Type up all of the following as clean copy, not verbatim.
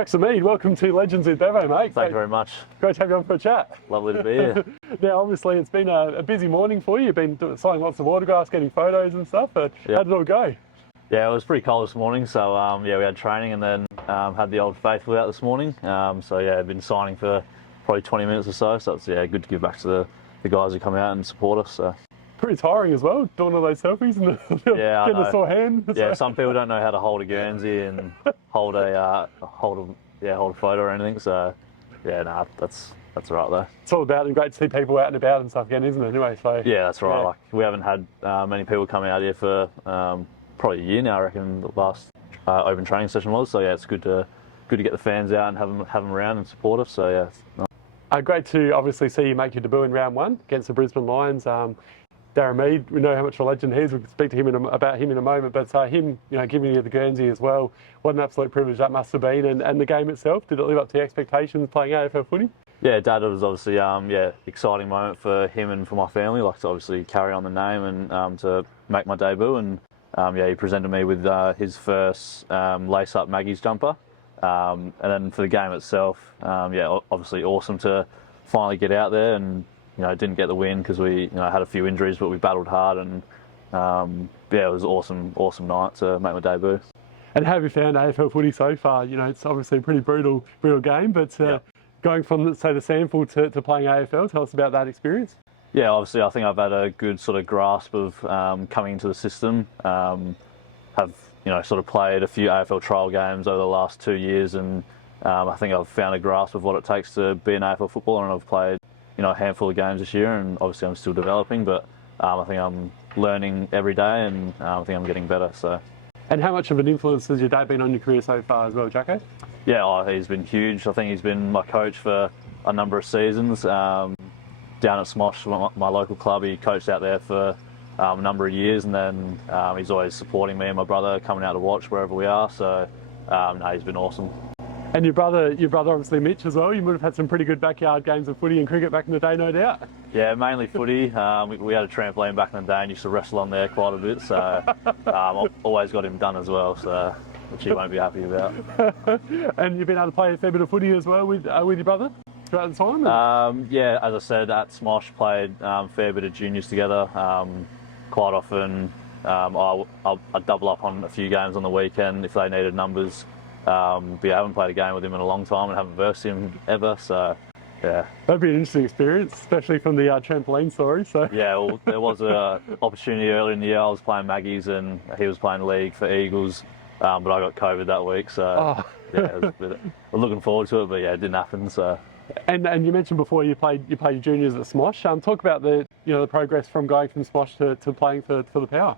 Jackson Mead, welcome to Legends with Bevo, mate. Thank you very much. Great to have you on for a chat. Lovely to be here. Now, obviously, it's been a busy morning for you. You've been signing lots of autographs, getting photos and stuff, but How did it all go? Yeah, it was pretty cold this morning, so we had training and then had the Old Faithful out this morning. I've been signing for probably 20 minutes or so it's good to give back to the guys who come out and support us. So. Pretty tiring as well, doing all those selfies and getting a sore hand. Yeah, some people don't know how to hold a Guernsey and hold a photo or anything. So that's right though. It's all about and great to see people out and about and stuff again, isn't it? Anyway, so yeah, that's right. Yeah. Like we haven't had many people coming out here for probably a year now. I reckon the last open training session was. So yeah, it's good to get the fans out and have them around and support us. So yeah. Great to obviously see you make your debut in round one against the Brisbane Lions. Darren Mead, we know how much of a legend he is. We'll speak to him about him in a moment. But him, giving you the Guernsey as well, what an absolute privilege that must have been. And the game itself, did it live up to your expectations playing AFL footy? Yeah, Dad, it was obviously exciting moment for him and for my family. Like to obviously carry on the name and to make my debut. And he presented me with his first lace-up Maggie's jumper. And then for the game itself, obviously awesome to finally get out there and. Didn't get the win because we had a few injuries, but we battled hard and it was awesome night to make my debut. And how have you found AFL footy so far? It's obviously a pretty brutal game, but going from say the SANFL to playing AFL, tell us about that experience. Yeah, obviously I think I've had a good sort of grasp of coming into the system. Have sort of played a few AFL trial games over the last 2 years, and I think I've found a grasp of what it takes to be an AFL footballer, and I've played a handful of games this year, and obviously I'm still developing, but I think I'm learning every day, and I think I'm getting better. So. And how much of an influence has your dad been on your career so far as well, Jacko? Yeah, he's been huge. I think he's been my coach for a number of seasons. Down at Smosh, my local club, he coached out there for a number of years, and then he's always supporting me and my brother, coming out to watch wherever we are. So he's been awesome. And your brother obviously Mitch as well, you would have had some pretty good backyard games of footy and cricket back in the day, no doubt. Yeah, mainly footy. We had a trampoline back in the day and used to wrestle on there quite a bit, so always got him done as well, so which he won't be happy about. And you've been able to play a fair bit of footy as well with your brother throughout the time? As I said, at Smosh played a fair bit of juniors together. Quite often I'd double up on a few games on the weekend if they needed numbers. I haven't played a game with him in a long time and haven't versed him ever, so yeah. That'd be an interesting experience, especially from the trampoline story. So yeah, well, there was an opportunity earlier in the year. I was playing Maggie's and he was playing league for Eagles, but I got COVID that week, so we're looking forward to it, but yeah, it didn't happen. So. And you mentioned before you played your juniors at Smosh. Talk about the progress from going from Smosh to playing for the Power.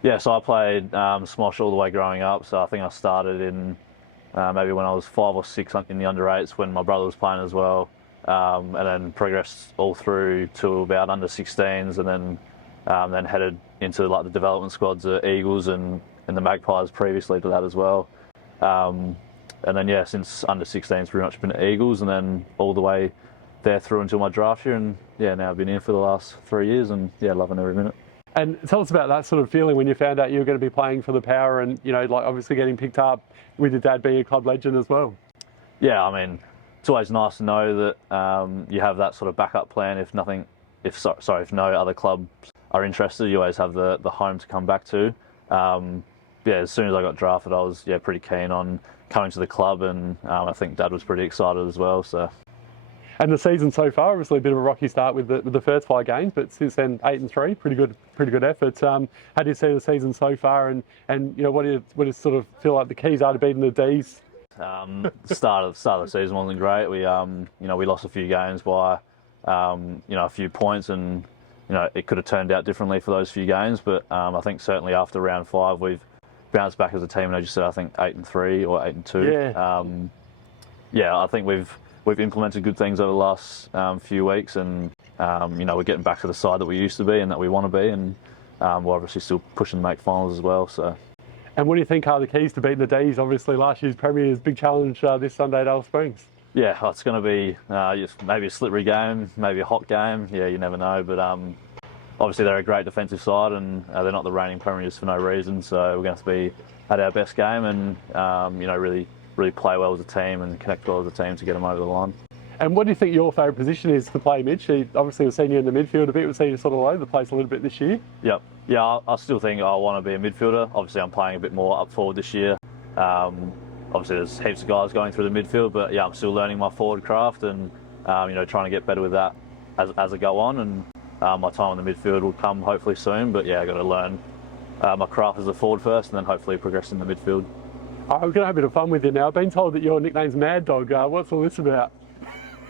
Yeah, so I played Smosh all the way growing up. So I think I started in maybe when I was 5 or 6 in the under-8s when my brother was playing as well, and then progressed all through to about under-16s, and then headed into like the development squads at Eagles and the Magpies previously to that as well. And then since under-16s pretty much been at Eagles, and then all the way there through until my draft year, and now I've been here for the last 3 years, and loving every minute. And tell us about that sort of feeling when you found out you were going to be playing for the Power and, obviously getting picked up with your dad being a club legend as well. Yeah, I mean, it's always nice to know that you have that sort of backup plan if no other clubs are interested. You always have the home to come back to. As soon as I got drafted, I was pretty keen on coming to the club, and I think Dad was pretty excited as well. So. And the season so far, obviously a bit of a rocky start with the first 5 games, but since then 8-3, pretty good effort. How do you see the season so far, and what do you sort of feel like the keys are to beating the D's? The start of the season wasn't great. We we lost a few games by a few points, and it could have turned out differently for those few games. But I think certainly after round 5 we've bounced back as a team, and as you said, I think 8-3 or 8-2. I think we've implemented good things over the last few weeks, and we're getting back to the side that we used to be and that we want to be, and we're obviously still pushing to make finals as well. So. And what do you think are the keys to beating the D's? Obviously last year's Premier's big challenge this Sunday at Alice Springs. Yeah, it's going to be maybe a slippery game, maybe a hot game. Yeah, you never know, but obviously they're a great defensive side, and they're not the reigning Premiers for no reason, so we're going to have to be at our best game and really really play well as a team and connect well as a team to get them over the line. And what do you think your favourite position is to play, Mitch? Obviously, we've seen you in the midfield a bit. We've seen you sort of all over the place a little bit this year. Yep. Yeah, I still think I want to be a midfielder. Obviously, I'm playing a bit more up forward this year. Obviously, there's heaps of guys going through the midfield, but yeah, I'm still learning my forward craft and trying to get better with that as I go on. And my time in the midfield will come hopefully soon. But yeah, I got to learn my craft as a forward first, and then hopefully progress in the midfield. I'm going to have a bit of fun with you now. I've been told that your nickname's Mad Dog. What's all this about?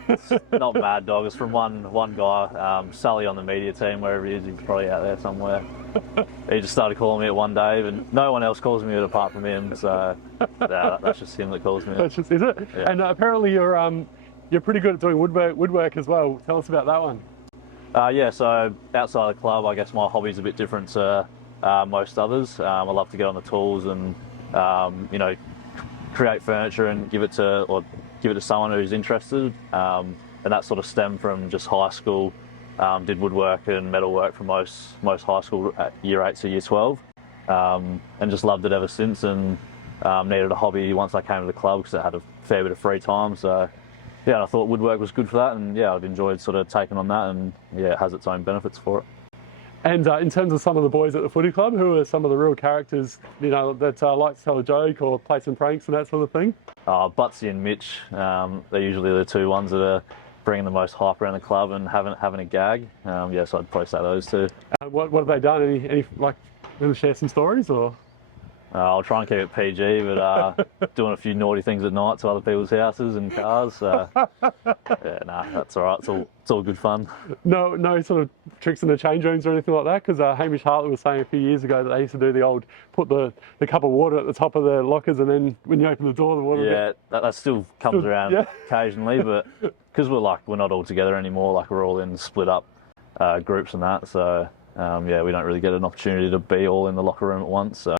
It's not Mad Dog. It's from one guy, Sully on the media team, wherever he is. He's probably out there somewhere. He just started calling me it one day, and no one else calls me it apart from him. So that's just him that calls me it. That's just, is it? Yeah. And apparently you're pretty good at doing woodwork as well. Tell us about that one. Yeah. So outside the club, I guess my hobby's a bit different to most others. I love to get on the tools and create furniture and give it to someone who's interested. And that sort of stemmed from just high school. Did woodwork and metalwork for most high school at year 8 to year 12, and just loved it ever since. And needed a hobby once I came to the club because I had a fair bit of free time. So yeah, I thought woodwork was good for that, and yeah, I've enjoyed sort of taking on that, and yeah, it has its own benefits for it. And in terms of some of the boys at the footy club, who are some of the real characters, that like to tell a joke or play some pranks and that sort of thing? Butsy and Mitch, they're usually the two ones that are bringing the most hype around the club and having a gag. So I'd probably say those two. What have they done? Any like, going to share some stories or? I'll try and keep it PG, but doing a few naughty things at night to other people's houses and cars. So yeah, that's all right. It's all good fun. No sort of tricks in the change rooms or anything like that? Because Hamish Hartley was saying a few years ago that they used to do the old put the cup of water at the top of the lockers, and then when you open the door, the water. Yeah, that still comes around occasionally, but because we're not all together anymore. Like we're all in split up groups and that. So we don't really get an opportunity to be all in the locker room at once. So.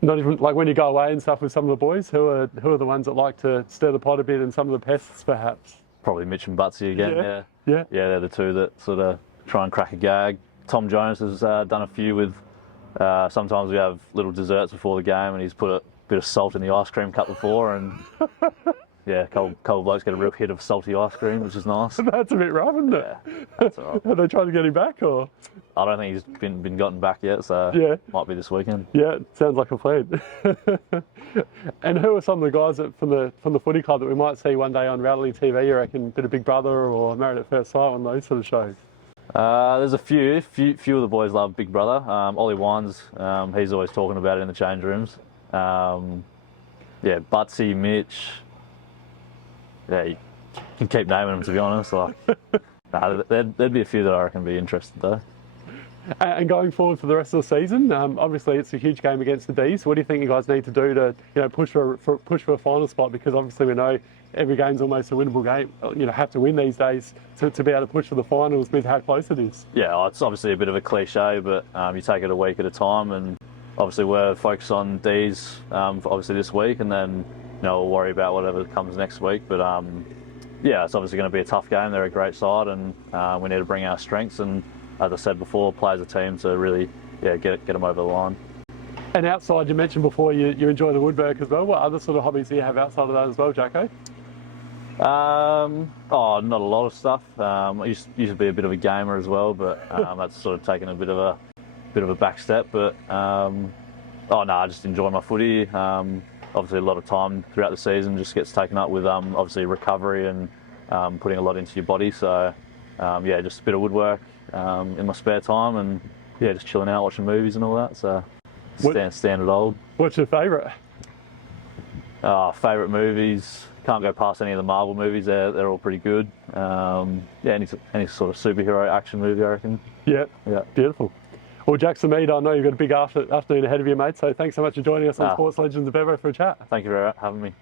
Not even like when you go away and stuff with some of the boys, who are the ones that like to stir the pot a bit, and some of the pests perhaps? Probably Mitch and Butsy again. Yeah, they're the two that sort of try and crack a gag. Tom Jones has done a few with. Sometimes we have little desserts before the game, and he's put a bit of salt in the ice cream cup before, and yeah, couple blokes get a real hit of salty ice cream, which is nice. That's a bit rough, isn't it? Yeah, that's all right. Are they trying to get him back, or? I don't think he's been gotten back yet, so might be this weekend. Yeah, sounds like a plan. And who are some of the guys from the footy club that we might see one day on reality TV? You reckon, bit of Big Brother or Married at First Sight, one of those sort of shows? There's a few of the boys love Big Brother. Ollie Wines, he's always talking about it in the change rooms. Butsy, Mitch. Yeah, you can keep naming them, to be honest. There'd be a few that I reckon would be interested though. And going forward for the rest of the season, obviously it's a huge game against the D's. What do you think you guys need to do to push for a final spot? Because obviously we know every game's almost a winnable game. Have to win these days to be able to push for the finals with how close it is. Yeah, it's obviously a bit of a cliche, but you take it a week at a time, and obviously we're focused on D's obviously this week, and then we'll worry about whatever comes next week. But it's obviously going to be a tough game. They're a great side, and we need to bring our strengths. And as I said before, play as a team to really get them over the line. And outside, you mentioned before you enjoy the woodwork as well. What other sort of hobbies do you have outside of that as well, Jacko? Not a lot of stuff. I used to be a bit of a gamer as well, but that's sort of taken a bit of a back step. But I just enjoy my footy. Obviously, a lot of time throughout the season just gets taken up with obviously recovery and putting a lot into your body. So just a bit of woodwork in my spare time, and just chilling out, watching movies and all that. So standard old. What's your favourite? Favourite movies, can't go past any of the Marvel movies. They're all pretty good. Any sort of superhero action movie, I reckon. Yeah, beautiful. Well, Jackson Mead, I know you've got a big afternoon ahead of you, mate, so thanks so much for joining us on Sports Legends of Bevo for a chat. Thank you for having me.